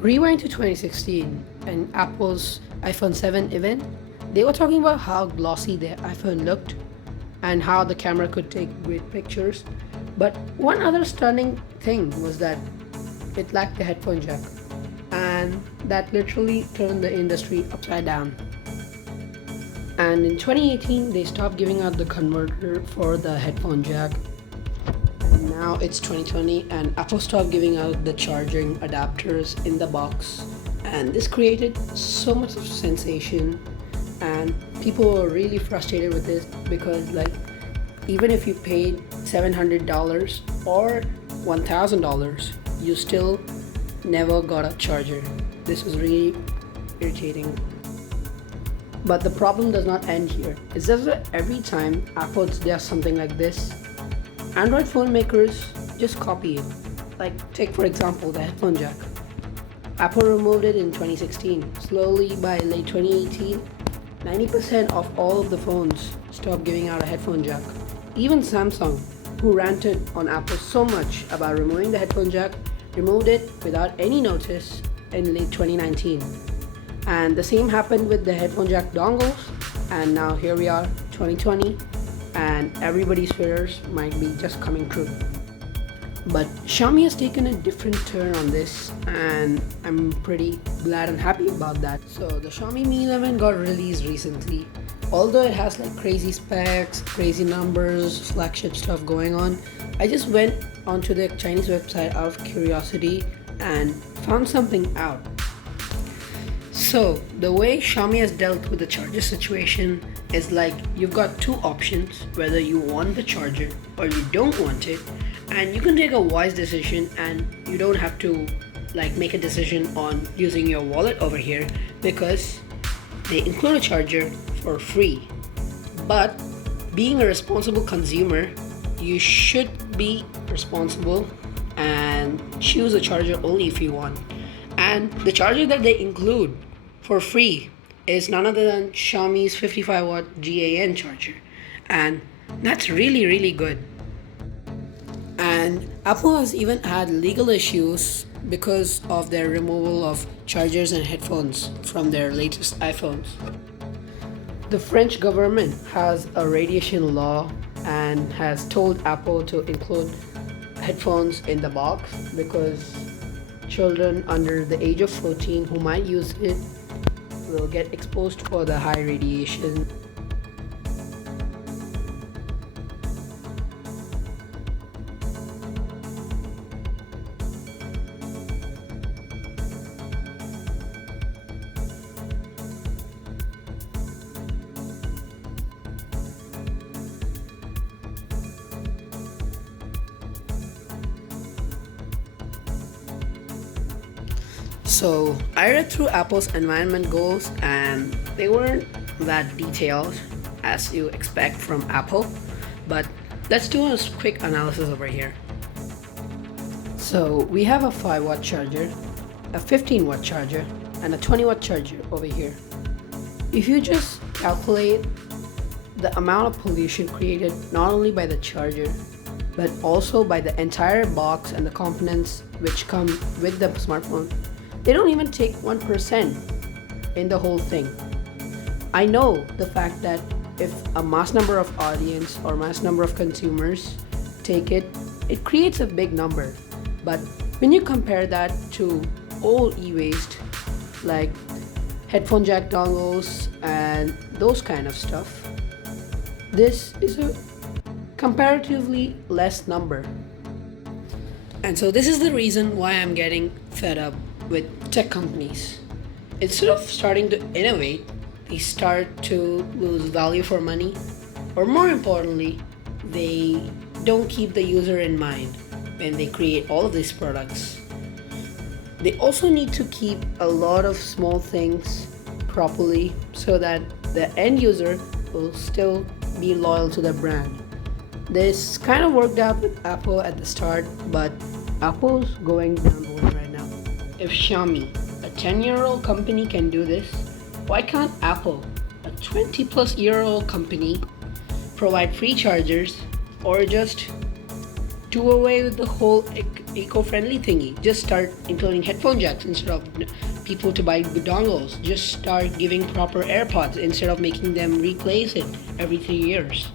Rewind to 2016 and Apple's iPhone 7 event. They were talking about how glossy their iPhone looked and how the camera could take great pictures. But one other stunning thing was that it lacked a headphone jack, and that literally turned the industry upside down. And in 2018, they stopped giving out the converter for the headphone jack. And now it's 2020, and Apple stopped giving out the charging adapters in the box. And this created so much of sensation, and people were really frustrated with this because, like, even if you paid $700 or $1,000, you still never got a charger. This was really irritating. But the problem does not end here. It's just that every time Apple does something like this, Android phone makers just copy it. Like, take for example the headphone jack. Apple removed it in 2016. Slowly by late 2018, 90% of all of the phones stopped giving out a headphone jack. Even Samsung, who ranted on Apple so much about removing the headphone jack, removed it without any notice in late 2019. And the same happened with the headphone jack dongles, and now here we are, 2020, and everybody's fears might be just coming true. But Xiaomi has taken a different turn on this, and I'm pretty glad and happy about that. So the Xiaomi Mi 11 got released recently. Although it has like crazy specs, crazy numbers, flagship stuff going on, I just went onto the Chinese website out of curiosity and found something out. So the way Xiaomi has dealt with the charger situation is like you've got two options, whether you want the charger or you don't want it, and you can take a wise decision and you don't have to like make a decision on using your wallet over here because they include a charger for free. But being a responsible consumer, you should be responsible and choose a charger only if you want. And the charger that they include for free is none other than Xiaomi's 55 watt GAN charger, and that's really good. And Apple has even had legal issues because of their removal of chargers and headphones from their latest iPhones. The French government has a radiation law and has told Apple to include headphones in the box because children under the age of 14 who might use it will get exposed for the high radiation. So I read through Apple's environment goals and they weren't that detailed as you expect from Apple, but let's do a quick analysis over here. So we have a 5 watt charger, a 15 watt charger, and a 20 watt charger over here. If you just calculate the amount of pollution created not only by the charger but also by the entire box and the components which come with the smartphone, they don't even take 1% in the whole thing. I know the fact that if a mass number of audience or mass number of consumers take it, it creates a big number. But when you compare that to all e-waste like headphone jack dongles and those kind of stuff, this is a comparatively less number. And so this is the reason why I'm getting fed up with tech companies. Instead of starting to innovate, they start to lose value for money, or more importantly, they don't keep the user in mind when they create all of these products. They also need to keep a lot of small things properly so that the end user will still be loyal to the brand. This kind of worked out with Apple at the start, but Apple's going down the line right now. If Xiaomi, a 10-year-old company, can do this, why can't Apple, a 20-plus-year-old company, provide free chargers or just do away with the whole eco-friendly thingy. Just start including headphone jacks instead of people to buy the dongles. Just start giving proper AirPods instead of making them replace it every 3 years.